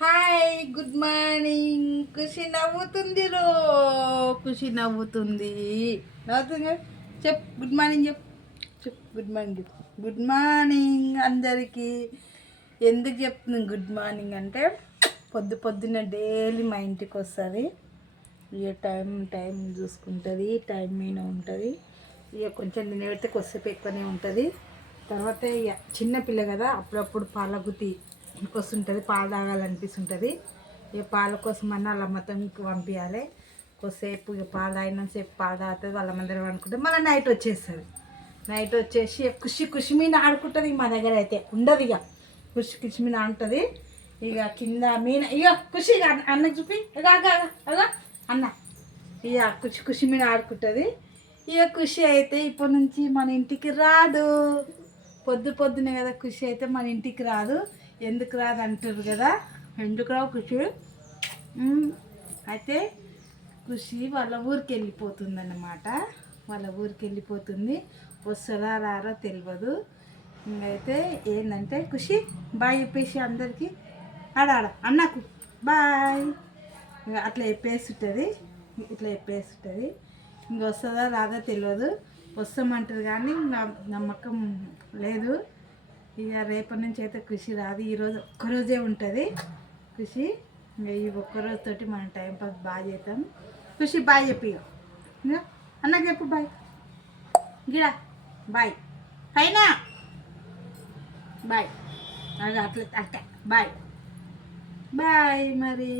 Hi good morning ఖుషి నవ్వుతుంది రో. ఖుషి నవ్వుతుంది. నవ్వుతుంది. చెప్ గుడ్ మార్నింగ్ చెప్ చెప్ గుడ్ మార్నింగ్ చెప్ గుడ్ మార్నింగ్ అందరికీ. ఎందుకు చెప్తుంది గుడ్ మార్నింగ్ అంటే పొద్దు పొద్దున్న డైలీ మా ఇంటికి వస్తుంది. ఇక టైం టైం చూసుకుంటుంది టైం మీద ఉంటుంది. ఇక కొంచెం తినబెడితే కొద్దిసేపు ఎక్కువనే ఉంటుంది. తర్వాత ఇక చిన్నపిల్ల కదా అప్పుడప్పుడు పాల వస్తుంటుంది పాలు తాగాలనిపిస్తుంటుంది. ఇక పాల కోసం అన్న వాళ్ళ మొత్తంకి పంపించాలి కొద్దిసేపు ఇక పాలు తాగినంతసేపు పాలు తాగుతుంది వాళ్ళ మందరం అనుకుంటే మళ్ళీ నైట్ వచ్చేస్తుంది. నైట్ వచ్చేసి ఖుషి ఖుషి మీద ఆడుకుంటుంది మా దగ్గర అయితే. ఉండదు ఇక. ఖుషి ఖుషి మీద ఆడుతుంది ఇక కింద మీన ఇక ఖుషి అన్న- చూపి. ఇక అగ అన్న. ఇక ఖుషి ఖుషి మీద ఆడుకుంటుంది. ఇక ఖుషి అయితే ఇప్పటి నుంచి మన ఇంటికి రాదు. పొద్దు పొద్దునే కదా ఖుషి అయితే మన ఇంటికి రాదు. ఎందుకు రాదు అంటారు కదా? ఎందుకు రావు ఖుషి అయితే కృషి వాళ్ళ ఊరికి వెళ్ళిపోతుంది అన్నమాట వాళ్ళ ఊరికి వెళ్ళిపోతుంది. వస్తుందా రారా తెలియదు ఇంకైతే ఏంటంటే ఖుషి బాయ్ చెప్పేసి అందరికీ ఆడ ఆడ అన్నకు బాయ్. అట్లా చెప్పేసి ఉంటుంది ఇట్లా చెప్పేస్తుంటుంది. ఇంక వస్తుందా రాదా తెలియదు వస్తామంటారు కానీ నా నమ్మకం లేదు. ఇక రేపటి నుంచి అయితే కృషి రాదు. ఈరోజు ఒక్కరోజే ఉంటుంది కృషి. ఇంకా ఈ ఒక్కరోజుతోటి మనం టైం పాస్ బాగా చేద్దాం. కృషి బాయ్ చెప్పి ఇక. అన్నకి చెప్పు బాయ్. గిడా బాయ్. పైన. బాయ్. అట్లా అట్ట. బాయ్. బాయ్ మరి.